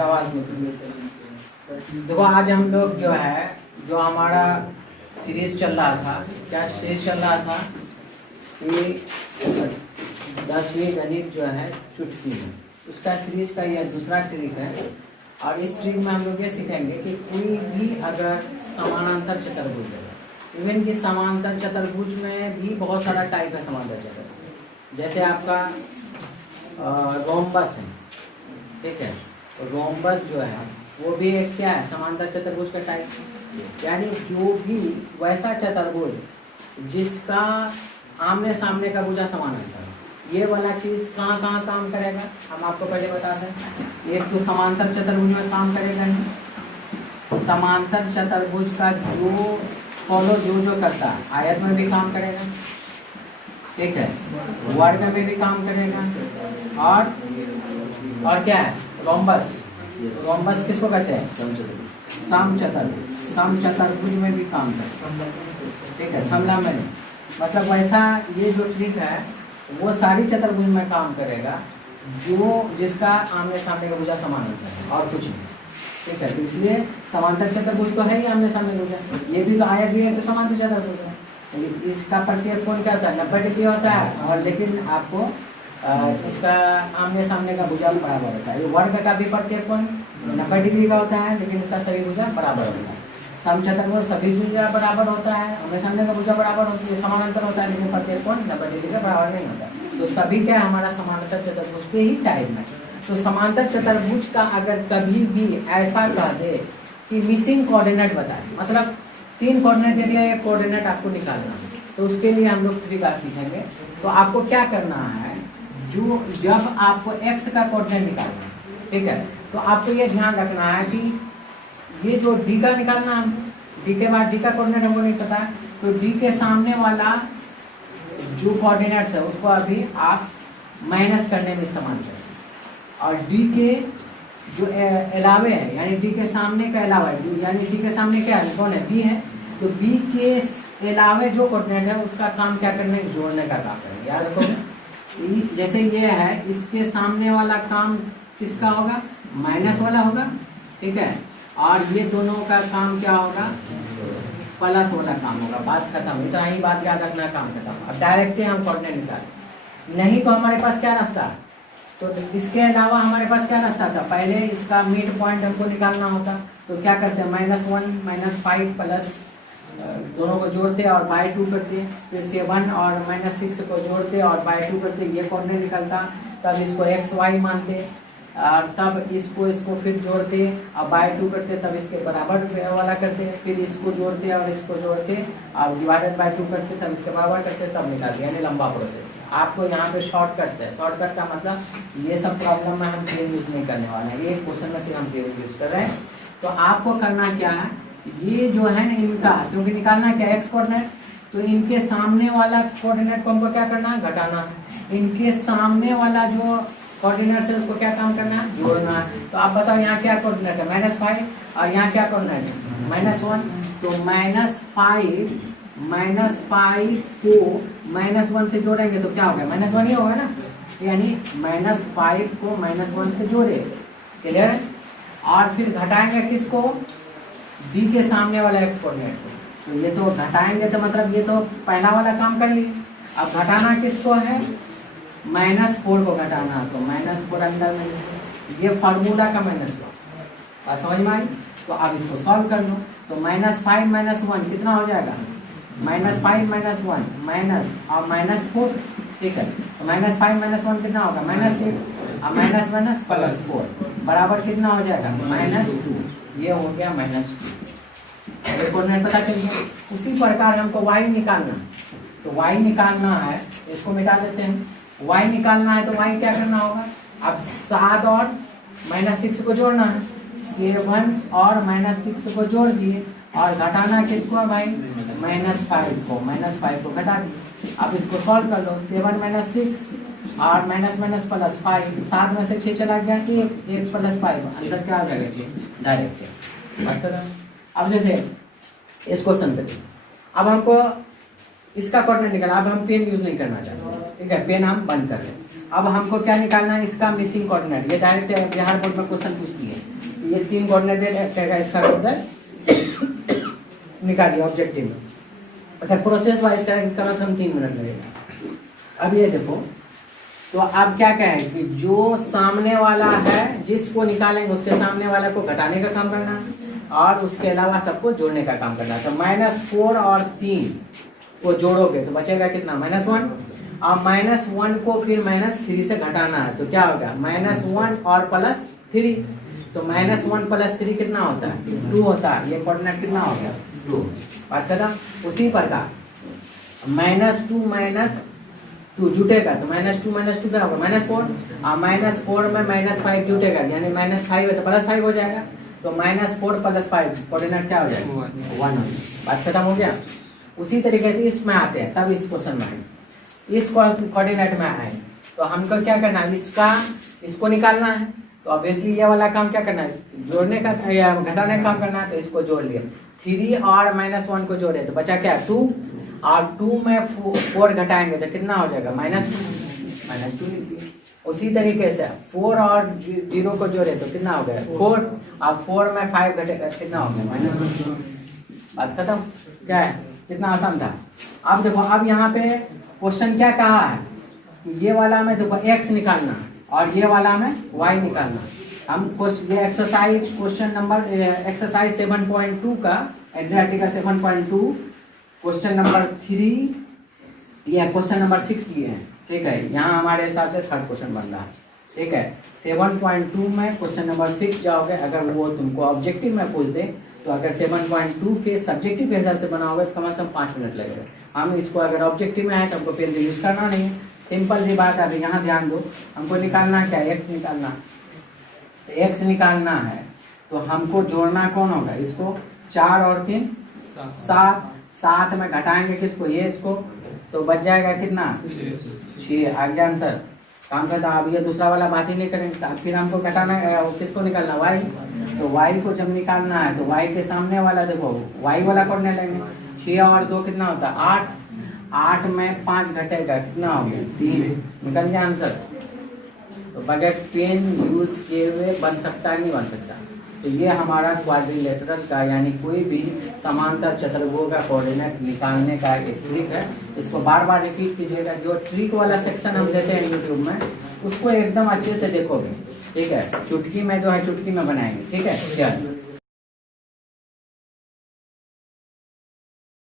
आवाज में देखो, आज हम लोग जो है, जो हमारा सीरीज चल रहा था, क्या सीरीज चल रहा था कि 10वीं गणित जो है चुटकी में, उसका सीरीज का यह दूसरा ट्रिक है। और इस ट्रिक में हम लोग ये सीखेंगे कि कोई भी अगर समानांतर चतुर्भुज है, इवन कि समांतर चतुर्भुज में भी बहुत सारा टाइप है समांतर चतुर्भुज। जैसे आपका रोम्बस है, ठीक है, रोम्बस जो है वो भी एक क्या है, समांतर चतुर्भुज का टाइप। यानी जो भी वैसा चतुर्भुज जिसका आमने सामने का भुजा समानांतर, ये वाला चीज कहाँ कहाँ काम करेगा हम आपको पहले बताते हैं। एक तो समांतर चतुर्भुज में काम करेगा ही, समांतर चतुर्भुज का जो फॉलो जो करता है, आयत में भी काम करेगा, ठीक है, वर्ग में भी काम करेगा। और क्या है, रोम्बस। रोम्बस किसको कहते हैं, समचतुर्भुज। समचतुर्भुज में भी काम करता है, ठीक है, समला में नहीं। मतलब वैसा ये जो ट्रिक है वो सारी चतुर्भुज में काम करेगा जो जिसका आमने सामने का भुजा समान होता है और कुछ नहीं, ठीक है। तो इसलिए समांतर चतुर्भुज तो है ही आमने सामने भुजा, ये भी तो आयत भी है तो समांतर चतुर्भुज है। इसका प्रत्येक कोण क्या होता है, 90 डिग्री होता है, और लेकिन आपको इसका आमने सामने का भुजा बराबर होता है। ये वर्ग का भी प्रत्येक कोण 90 डिग्री का होता है, लेकिन इसका सभी भुजा बराबर होता है। समचतुर्भुज सभी भुजा बराबर होता है, आमने सामने का भुजा बराबर होता है, समानांतर होता है, लेकिन प्रत्येक कोण 90 डिग्री का बराबर नहीं होता है। तो सभी क्या है, हमारा समांतर चतुर्भुज के ही टाइप में। तो समांतर चतुर्भुज का अगर कभी भी ऐसा कह दे कि मिसिंग कोऑर्डिनेट बताए, मतलब 3 कोऑर्डिनेट दे दिया, एक कोऑर्डिनेट आपको निकालना है, तो उसके लिए हम लोग तरीका सीखेंगे। तो आपको क्या करना है, जो जब आपको x का कोऑर्डिनेट निकालना है, ठीक है, तो आपको ये ध्यान रखना है कि ये जो d का निकालना है, d के बाद d का कोऑर्डिनेट हमको नहीं पता है, तो d के सामने वाला जो कोऑर्डिनेट्स है उसको अभी आप माइनस करने में इस्तेमाल करें। और d के जो अलावे है, यानी d के सामने का अलावा है, यानी d के सामने क्या है, कौन है, b है, तो b के अलावे जो कोऑर्डिनेट है उसका काम क्या करना है, जोड़ने का काम करेंगे। याद रखो, जैसे ये है, इसके सामने वाला काम किसका होगा, माइनस वाला होगा, ठीक है, और ये दोनों का काम क्या होगा, प्लस वाला काम होगा। बात खत्म, इतना ही बात याद रखना, काम खत्म। अब डायरेक्टली हम कोऑर्डिनेट निकालें, नहीं तो हमारे पास क्या रास्ता है, तो इसके अलावा हमारे पास क्या रास्ता था, पहले इसका मिड पॉइंट हमको निकालना होता। तो क्या करते हैं, -1 -5 प्लस दोनों को जोड़ते और बाय 2 करते, फिर 7 और -6 को जोड़ते और बाय 2 करते, ये कोऑर्डिनेट निकलता। तब इसको x y मानते, और तब इसको फिर जोड़ते और बाय 2 करते, तब इसके बराबर वाला करते, फिर इसको जोड़ते और इसको जोड़ते और डिवाइडेड बाय 2 करते, तब इसके बराबर करते, तब निकालते। यानी लंबा प्रोसेस। आपको यहाँ पे शॉर्टकट है, शॉर्टकट का मतलब ये सब प्रॉब्लम में हम ट्रेन यूज नहीं करने वाले हैं, एक क्वेश्चन में से हम ट्रेन यूज कर रहे हैं। तो आपको करना क्या है, ये जो है ना इनका, क्योंकि निकालना क्या, x कोऑर्डिनेट, तो इनके सामने वाला कोऑर्डिनेट को हमको क्या करना है, घटाना है। इनके सामने वाला जो कोऑर्डिनेट है उसको क्या काम करना है, जोड़ना है। तो आप बताओ यहाँ क्या कोऑर्डिनेट है, -5, और यहाँ क्या कोऑर्डिनेट है, -1। तो -5 को -1 से जोड़ेंगे तो क्या होगा, -1 ही होगा ना। यानी -5 को -1 से जोड़े, क्लियर। और फिर घटाएंगे किसको, d के सामने वाला x कोऑर्डिनेट को। तो ये तो घटाएंगे, तो मतलब ये तो पहला वाला काम कर लिए। अब घटाना किसको है, -4 को घटाना, तो -4 अंदर में, ये फार्मूला का -4 समझ में आई। तो अब इसको सॉल्व कर लो, तो -5 -1 कितना हो जाएगा, -5 -1 माइनस और -4, ठीक है। तो -5 -1 कितना होगा, -6, और माइनस +4 बराबर कितना हो जाएगा, -2। ये हो गया -2, कोऑर्डिनेट पता चल गया। उसी प्रकार हमको y निकालना, तो y निकालना है, इसको मिटा देते हैं। y निकालना है तो y क्या करना होगा, अब 7 और -6 को जोड़ना है, 7 और -6 को जोड़ दिए, और घटाना किसको है भाई, -5 को घटा दिए। अब इसको सॉल्व कर लो, 7 - 6 और -+5, 7 में से 6 चला गया, 1 + 5 अंदर क्या आ जाएगा, डायरेक्ट। अब जैसे इस क्वेश्चन पे, अब हमको इसका कोऑर्डिनेट निकालना, अब हम पेन यूज नहीं करना चाहते, ठीक है, पेन हम बंद कर दें। अब हमको क्या निकालना है, इसका मिसिंग कोऑर्डिनेट। ये डायरेक्ट बिहार बोर्ड में क्वेश्चन पूछती है। ये 3 कोऑर्डिनेट रहेगा, इसका कोऑर्डिनेट निकालिए ऑब्जेक्टिव में। अगर प्रोसेस वाइज करेंगे कम से कम 3 मिनट लगेगा। अब ये देखो, तो अब क्या कहें कि जो सामने वाला है जिसको निकालेंगे उसके सामने वाले को घटाने का काम करना है और उसके अलावा सबको जोड़ने का काम करना है। तो -4 और 3 को जोड़ोगे तो बचेगा कितना, -1। और -1 को फिर -3 से घटाना है तो क्या होगा, -1 और +3। तो -1 + 3 कितना होता है, 2 होता है। ये कोऑर्डिनेट कितना हो गया, 2। बात खत्म। उसी प्रकार -2 -2 जुटेगा तो -2 क्या होगा, -4। और -4 में -5 जुटेगा यानी -5 है तो +5 हो जाएगा। तो -4 + 5 कोऑर्डिनेट क्या हो जाएगा, 1। बात खत्म हो गया। उसी तरीके से इसमें आते हैं, तब इस क्वेश्चन में आए, इस कोऑर्डिनेट में आए तो हमको क्या करना है, इसको निकालना है। तो ऑब्वियसली ये वाला काम क्या करना है, जोड़ने का या घटाने का काम करना है। तो इसको जोड़ लिया, 3 और -1 को जोड़े तो बचा क्या, 2। और 2 में 4 घटाएंगे तो कितना हो जाएगा, -2 लिखिए। उसी तरीके से 4 और 0 को जोड़े तो कितना हो गया, 4। और 4 में 5 घटेगा कितना हो गया, -1। बात खत्म। क्या है, कितना आसान था। अब देखो, अब यहाँ पे क्वेश्चन क्या कहा है कि ये वाला में देखो x निकालना और ये वाला में y निकालना। हम ये एक्सरसाइज क्वेश्चन नंबर एक्सरसाइज 7.2 का एग्जैक्ट का 7.2 क्वेश्चन नंबर 3 या क्वेश्चन नंबर 6 लिए हैं। ठीक है, यहाँ हमारे हिसाब से 3rd क्वेश्चन बन रहा है। ठीक है, 7.2 में क्वेश्चन नंबर 6 जाओगे, अगर वो तुमको ऑब्जेक्टिव में पूछ दे तो अगर 7.2 के सब्जेक्टिव के हिसाब से बनाओगे तो कम से कम 5 मिनट लगेगा। हम इसको अगर ऑब्जेक्टिव में है तो हमको पेन यूज करना नहीं है, सिंपल सी बात है। यहाँ ध्यान दो, हमको निकालना क्या है, x निकालना। तो x निकालना है तो हमको जोड़ना कौन होगा, इसको 4 और 3 7 में घटाएंगे किसको, ये इसको, तो बच जाएगा कितना, 6। आ गया आंसर, काम करता। अब ये दूसरा वाला बात ही नहीं करेंगे। फिर हमको घटाना है, किसको निकालना, y। तो y को जब निकालना है तो y के सामने वाला देखो y वाला कोऑर्डिनेट लेंगे। 6 और 2 कितना होता है, 8। 8 में 5 घटेगा कितना हो गया, 3। निकल गया आंसर। तो बगैर पेन यूज किए हुए बन सकता है, नहीं बन सकता। तो ये हमारा क्वाड्रिलेटरल का यानी कोई भी समांतर चतुर्भुज का कोऑर्डिनेट निकालने का एक ट्रिक है। इसको बार बार रिपीट कीजिएगा। जो ट्रिक वाला सेक्शन हम देते हैं यूट्यूब में, उसको एकदम अच्छे से देखोगे। ठीक है, चुटकी में जो है चुटकी में बनाएंगे। ठीक है, चल।